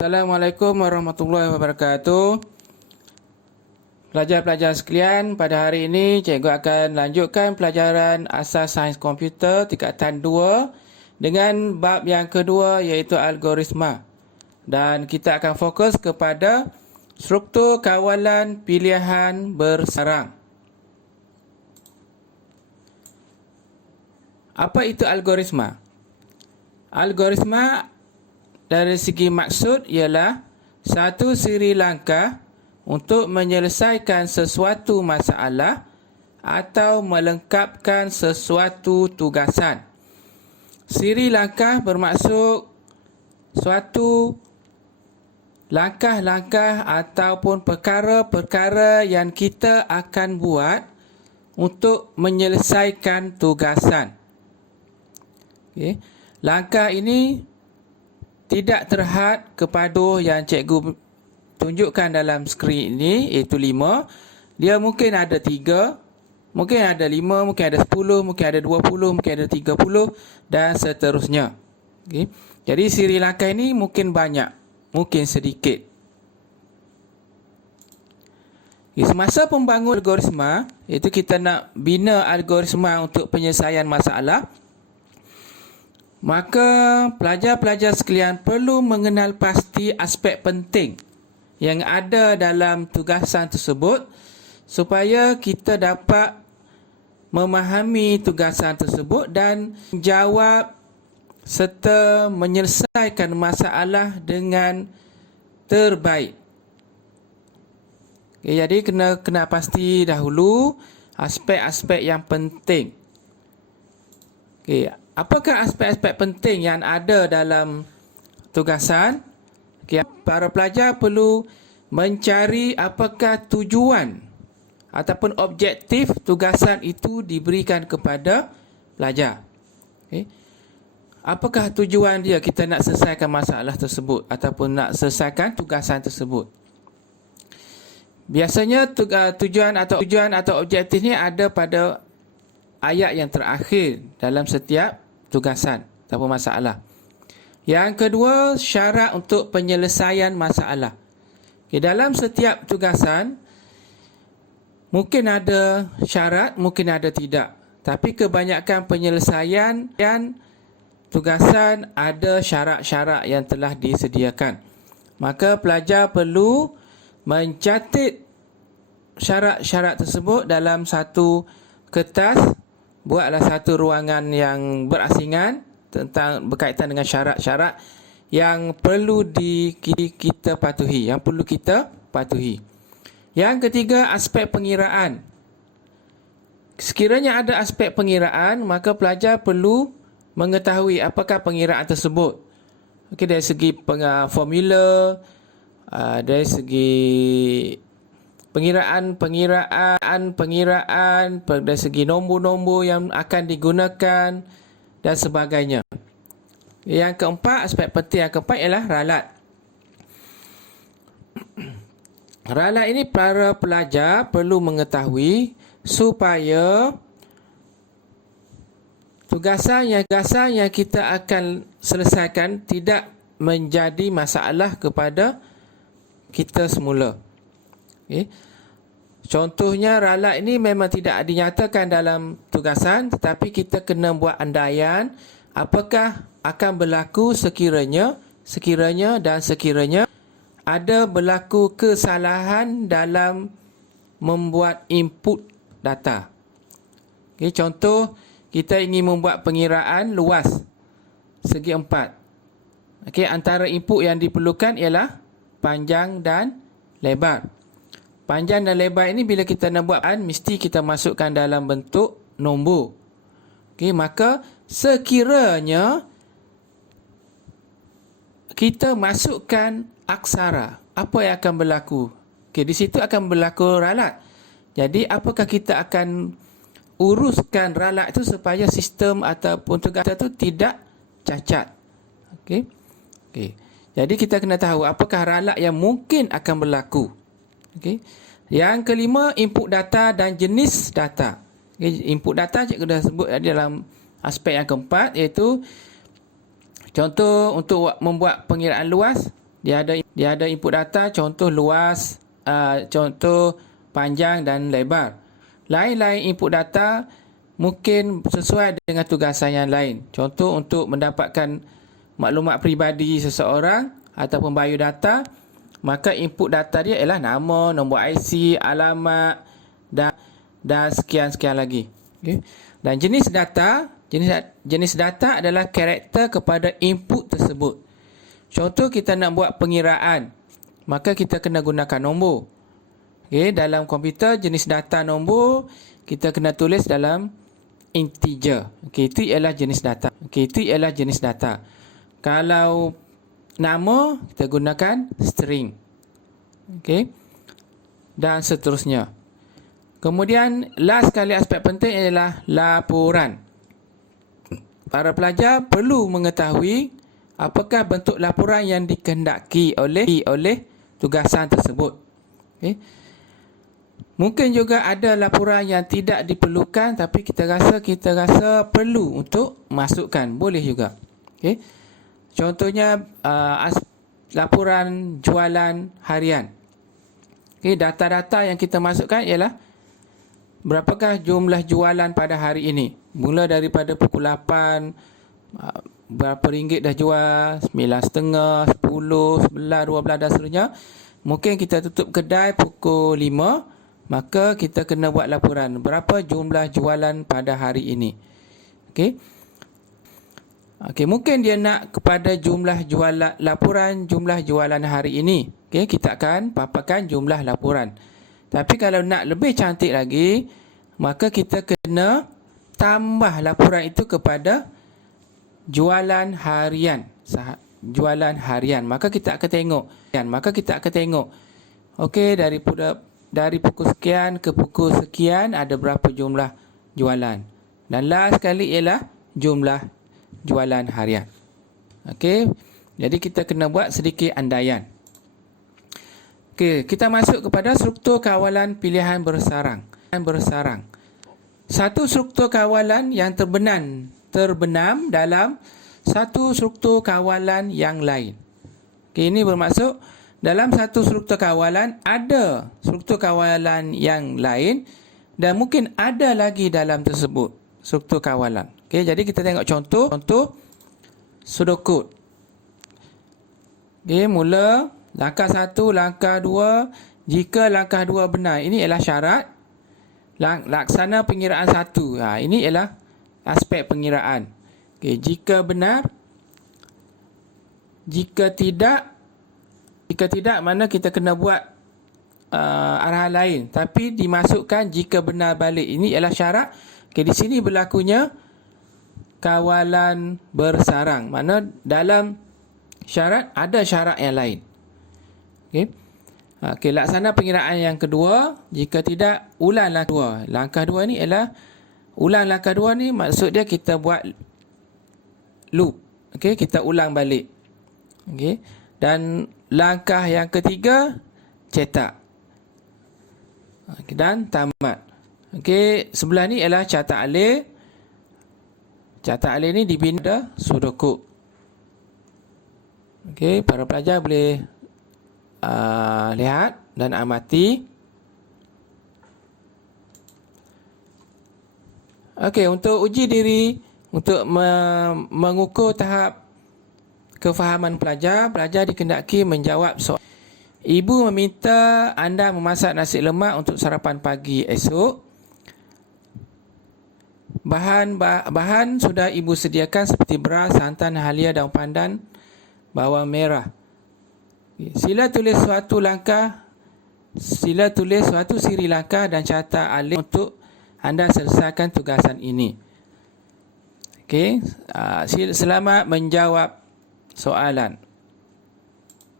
Assalamualaikum warahmatullahi wabarakatuh. Pelajar-pelajar sekalian, pada hari ini cikgu akan lanjutkan pelajaran Asas Sains Komputer tingkatan 2 dengan bab yang kedua iaitu algoritma. Dan kita akan fokus kepada struktur kawalan pilihan bersarang. Apa itu algoritma? Algoritma dari segi maksud ialah satu siri langkah untuk menyelesaikan sesuatu masalah atau melengkapkan sesuatu tugasan. Siri langkah bermaksud suatu langkah-langkah ataupun perkara-perkara yang kita akan buat untuk menyelesaikan tugasan. Okay. Langkah ini tidak terhad kepada yang cikgu tunjukkan dalam skrin ini, iaitu 5. Dia mungkin ada 3, mungkin ada 5, mungkin ada 10, mungkin ada 20, mungkin ada 30 dan seterusnya. Okay. Jadi siri langkah ini mungkin banyak, mungkin sedikit. Okay. Semasa pembangun algoritma, iaitu kita nak bina algoritma untuk penyelesaian masalah, maka pelajar-pelajar sekalian perlu mengenal pasti aspek penting yang ada dalam tugasan tersebut supaya kita dapat memahami tugasan tersebut dan menjawab serta menyelesaikan masalah dengan terbaik. Okay, jadi kena pasti dahulu aspek-aspek yang penting. Okay. Apakah aspek-aspek penting yang ada dalam tugasan? Okay, para pelajar perlu mencari apakah tujuan ataupun objektif tugasan itu diberikan kepada pelajar. Okay. Apakah tujuan dia kita nak selesaikan masalah tersebut ataupun nak selesaikan tugasan tersebut? Biasanya tujuan atau objektif ni ada pada ayat yang terakhir dalam setiap tugasan ataupun masalah. Yang kedua, syarat untuk penyelesaian masalah. Okay, dalam setiap tugasan mungkin ada syarat, mungkin ada tidak. Tapi kebanyakan penyelesaian tugasan ada syarat-syarat yang telah disediakan. Maka pelajar perlu mencatat syarat-syarat tersebut dalam satu kertas. Buatlah satu ruangan yang berasingan tentang berkaitan dengan syarat-syarat yang perlu kita patuhi, Yang ketiga, aspek pengiraan. Sekiranya ada aspek pengiraan, maka pelajar perlu mengetahui apakah pengiraan tersebut. Okey, dari segi formula, dari segi pengiraan dari segi nombor-nombor yang akan digunakan dan sebagainya. Yang keempat, aspek penting yang keempat ialah ralat. Ralat ini para pelajar perlu mengetahui supaya tugasan yang kita akan selesaikan tidak menjadi masalah kepada kita semula. Okay. Contohnya ralat ini memang tidak dinyatakan dalam tugasan, tetapi kita kena buat andaian apakah akan berlaku sekiranya ada berlaku kesalahan dalam membuat input data. Okay. Contoh, kita ingin membuat pengiraan luas segi 4. Okay. Antara input yang diperlukan ialah panjang dan lebar. Panjang dan lebar ini bila kita nak buat mesti kita masukkan dalam bentuk nombor. Okey, maka sekiranya kita masukkan aksara, apa yang akan berlaku? Okey, di situ akan berlaku ralat. Jadi apakah kita akan uruskan ralat itu supaya sistem ataupun tugas itu tidak cacat? Okey. Okey. Jadi kita kena tahu apakah ralat yang mungkin akan berlaku. Okay. Yang kelima, input data dan jenis data. Okay. Input data cikgu dah sebut dalam aspek yang keempat, iaitu contoh untuk membuat pengiraan luas, Dia ada input data, contoh luas, contoh panjang dan lebar. Lain-lain input data mungkin sesuai dengan tugasan yang lain. Contoh untuk mendapatkan maklumat peribadi seseorang ataupun biodata, maka input data dia ialah nama, nombor IC, alamat dan sekian-sekian lagi. Okay. Dan jenis data adalah karakter kepada input tersebut. Contoh kita nak buat pengiraan, maka kita kena gunakan nombor. Okay, dalam komputer jenis data nombor kita kena tulis dalam integer. Okay, itu ialah jenis data. Kalau nama kita gunakan string. Okay. Dan seterusnya. Kemudian last sekali aspek penting ialah laporan. Para pelajar perlu mengetahui apakah bentuk laporan yang dikehendaki oleh tugasan tersebut. Okay. Mungkin juga ada laporan yang tidak diperlukan tapi kita rasa perlu untuk masukkan, boleh juga. Okay. Contohnya laporan jualan harian. Okay, data-data yang kita masukkan ialah berapakah jumlah jualan pada hari ini. Mula daripada pukul 8, berapa ringgit dah jual, 9.30, 10, 11, 12 dan seterusnya. Mungkin kita tutup kedai pukul 5, maka kita kena buat laporan berapa jumlah jualan pada hari ini. Okey, mungkin dia nak kepada laporan jumlah jualan hari ini. Okey, kita akan paparkan jumlah laporan. Tapi kalau nak lebih cantik lagi, maka kita kena tambah laporan itu kepada jualan harian. Maka kita akan tengok. Okey, dari pukul sekian ke pukul sekian ada berapa jumlah jualan. Dan last sekali ialah jumlah jualan harian. Okey, jadi kita kena buat sedikit andaian. Okey, kita masuk kepada struktur kawalan pilihan bersarang. Satu struktur kawalan yang terbenam dalam satu struktur kawalan yang lain. Okey, ini bermaksud dalam satu struktur kawalan ada struktur kawalan yang lain dan mungkin ada lagi dalam tersebut struktur kawalan. Okey, jadi kita tengok contoh pseudocode. Okey, mula langkah 1, langkah 2, jika langkah 2 benar, ini ialah syarat. Laksana pengiraan 1. Ini ialah aspek pengiraan. Okey, jika benar, jika tidak mana kita kena buat arahan lain, tapi dimasukkan jika benar balik. Ini ialah syarat. Okey, di sini berlakunya kawalan bersarang. Mana dalam syarat ada syarat yang lain. Okey, laksana pengiraan yang kedua, jika tidak ulang langkah 2. Langkah 2 ni ialah ulang langkah 2 ni maksud dia kita buat loop. Okey, kita ulang balik. Okey. Dan langkah yang ketiga cetak. Dan tamat. Okey, sebelah ni ialah catat alih. Catat alih ni dibina pseudocode. Okey, para pelajar boleh lihat dan amati. Okey, untuk uji diri, untuk mengukur tahap kefahaman pelajar dikehendaki menjawab soalan. Ibu meminta anda memasak nasi lemak untuk sarapan pagi esok. Bahan sudah ibu sediakan seperti beras, santan, halia, daun pandan, bawang merah. Sila tulis suatu siri langkah dan catat alih untuk anda selesaikan tugasan ini. Okey, selamat menjawab soalan.